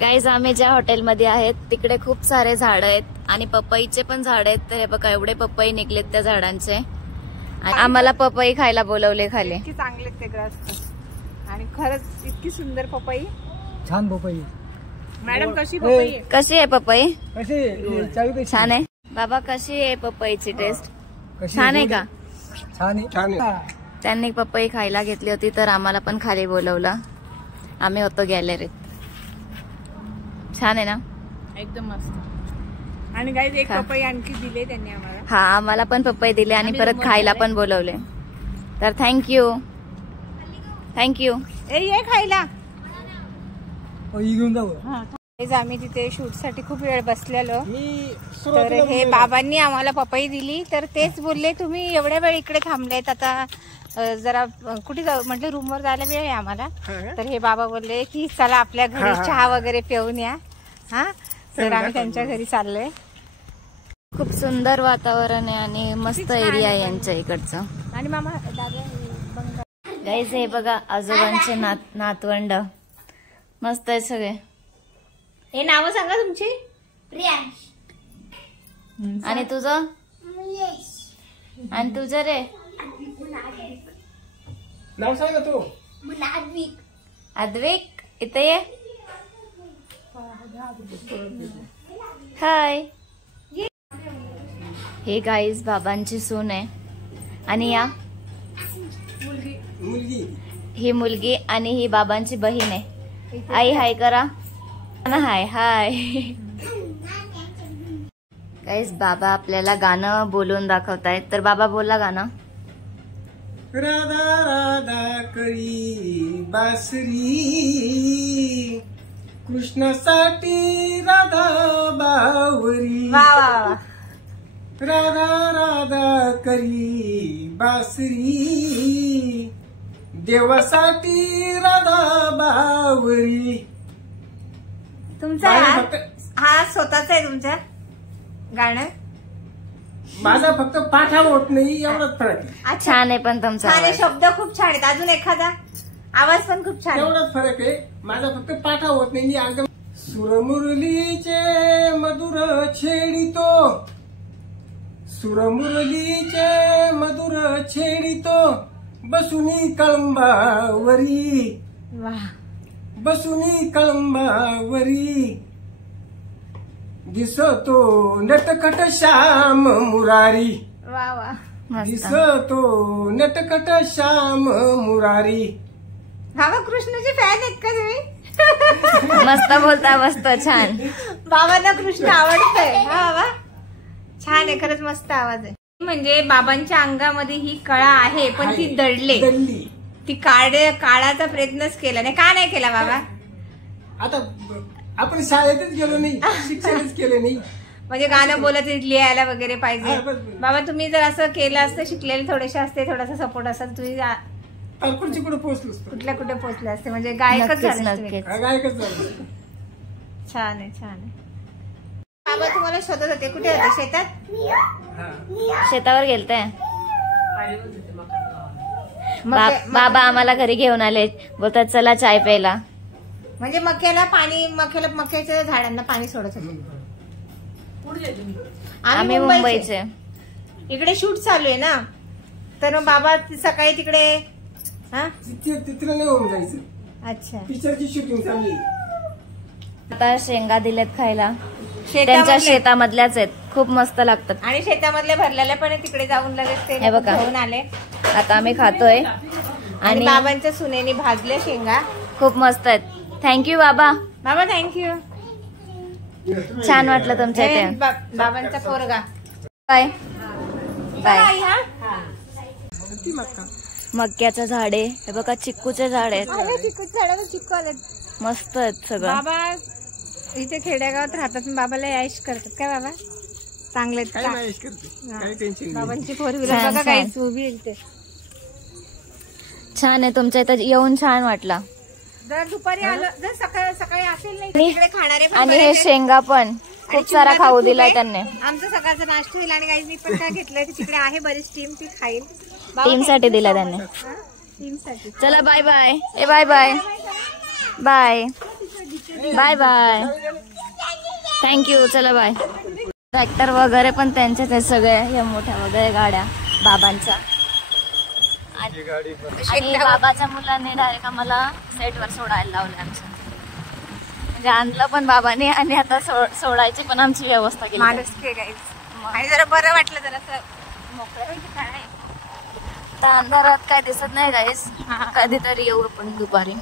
Guys आम्ही ज्या हॉटेलमध्ये आहेत तिकडे खूप सारे झाड आहेत आणि पपईचे पण झाड आहेत. तर हे बघा एवढे पपई निघलेत त्या झाडांचे. आम्हाला पपई खायला बोलवले खाली. इतकी चांगले ते ग्रस्त आणि खरंच इतकी सुंदर पपई. छान पपई. मॅडम कशी पपई? कशी आहे पपई? कशी छान आहे. बाबा कशी आहे पपईची टेस्ट? छान आहे का? छान आहे. त्यांनी पपई खायला घेतली होती तर आम्हाला पण खाली बोलवलं. आम्ही होतो गॅलरीत. छान आहे ना? एकदम मस्त. आणि गाईज एक पपई आणखी दिले त्यांनी आम्हाला. हा आम्हाला पण पपई दिले आणि परत खायला पण बोलवले. तर थँक्यू. थँक्यू. ये खायला. घेऊन जाऊ. आम्ही तिथे शूट साठी खूप वेळ बसलेलो. तर हे बाबांनी आम्हाला पपई दिली तर तेच बोलले तुम्ही एवढ्या वेळ इकडे थांबलेत आता जरा कुठे जाऊ म्हटलं रूमवर जायला वेळ आहे आम्हाला. तर हे बाबा बोलले की चला आपल्या घरी चहा वगैरे पिऊन या. हा तर आम्ही त्यांच्या घरी चाललोय. खूप सुंदर वातावरण आहे आणि मस्त एरिया आहे यांच्या इकडचं. आणि मामा दादा गाईज हे बघा आजोबांचे नातवंड मस्त आहे सगळे. हे नाव सांगा तुमची. प्रियांश. आणि तुझं? आणि तुझं रे नाव सांग ना तू. अद्विक. अद्विक इथे ये. हाय. हे गाईज बाबांची सून आहे आणि या मुलगी ही मुलगी आणि ही बाबांची बहीण आहे. आई हाय करा. हाय हाय. गाईज बाबा आपल्याला गाणं बोलून दाखवतायत. तर बाबा बोला गाणं. राधा राधा करी बासरी कृष्णासाठी राधा बावरी. वा वा वा. राधा राधा करी बासरी देवासाठी राधा बावरी. तुमचा हा स्वतःच आहे तुमच्या गाणं. माझा फक्त पाठा होत नाही एवढाच फरक आहे. छान आहे पण तुमचा छान आहे. आवाज. शब्द खूप छान आहेत. अजून एखादा आवाज पण खूप छान आहे. एवढाच फरक आहे. माझा फक्त पाठा होत नाही. एकदम सुरमुरलीचे मधुर छेडितो. सुरमुरलीचे मधुर छेडितो बसुनी कळंबावरी. वा. बसुनी कळंबावरी दिसतो नटखट श्याम मुरारी. वा वा. मस्त. दिसतो नटखट श्याम मुरारी. बाबा कृष्णाचे फॅन आहेत का तुम्ही? मस्त बोलता. मस्त छान. बाबांना कृष्ण आवडतंय. हा वा. छान आहे खरंच. मस्त आवाज आहे. म्हणजे बाबांच्या अंगामध्ये ही कळा आहे पण ती दडली. ती काढायचा प्रयत्नच केला नाही. का नाही केला बाबा? आता आपण शाळेतच गेलो नाही. शिक्षणच केलं नाही. म्हणजे गाणं बोलत लिहायला वगैरे पाहिजे. हा, बस. बाबा तुम्ही जर असं केलं असतं शिकलेले थोडेसे असते थोडासा सपोर्ट असत तुम्ही कुठे पोहोचलो असतो. कुठल्या कुठे पोहोचले असते. म्हणजे गायकच झाले असते. नक्कीच. गायकच झालं. छान आहे. छान आहे. बाबा तुम्हाला शोधत होते. कुठे होते? शेतात. शेतावर गेलते. बाबा आम्हाला घरी घेऊन आले. बोलतात चला चाय प्यायला. म्हणजे मक्याच्या झाडांना पाणी सोडत होते. आम्ही मुंबईचे. इकडे शूट चालू आहे ना तर मग बाबा सकाळी तिकडे. तिकडे नाही होऊन जायचं. अच्छा. पिक्चरची शूटिंग चालली. आता शेंगा दिलेत खायला. त्यांच्या शेतामधल्याच आहेत. खूप मस्त लागतात. आणि शेतामधल्या भरलेल्या पण तिकडे जाऊन लगेच ते हे बघा. घेऊन आले. आता आम्ही खातोय आणि बाबांच्या सुनेनी भाजल्या शेंगा खूप मस्त आहेत. थँक्यू बाबा. बाबा थँक्यू. छान वाटलं तुमच्या इथे. बाबांचा पोरगा. Bye bye. ती मक्का. मक्याचं झाड आहे. हे बघा चिक्कूचे झाड आहेत. चिक्कू आले. मस्त आहेत सगळं. बाबा इथे खेड्यागावात राहतात. बाबाला ऐश करतात काय बाबा? चांगले बाबांची फोर व्हीलर बघा काहीच उभी आहे. छान आहे. तुमच्या इथं येऊन छान वाटला. जर दुपारी आलं जर सकाळी असेल नाही तिकडे खाणारे आणि हे शेंगा पण खूप सारा खाऊ दिलाय त्यांनी. आमचा सकाळचा नाश्ता होईल. आणि काही मी पण काय घेतलंय तिकडे आहे बरीच टीम ती खाईल. टीम साठी दिला त्यांनी. टीम साठी. चला bye bye. Bye bye bye. Bye bye. Thank you. चला बाय. ट्रॅक्टर वगैरे पण त्यांच्याच आहेत सगळे, या मोठ्या वगैरे गाड्या बाबांच्या. आणि बाबाच्या मुलांनी डायरेक्ट आम्हाला सेटवर सोडायला लावले आमच्या. म्हणजे आणलं पण बाबांनी आणि आता सोडायची पण आमची व्यवस्था केली. माणूस आणि जरा बरं वाटलं जरा असं मोकळं. काय आता अंधारात काय दिसत नाही गाईस. कधीतरी येऊ आपण दुपारी.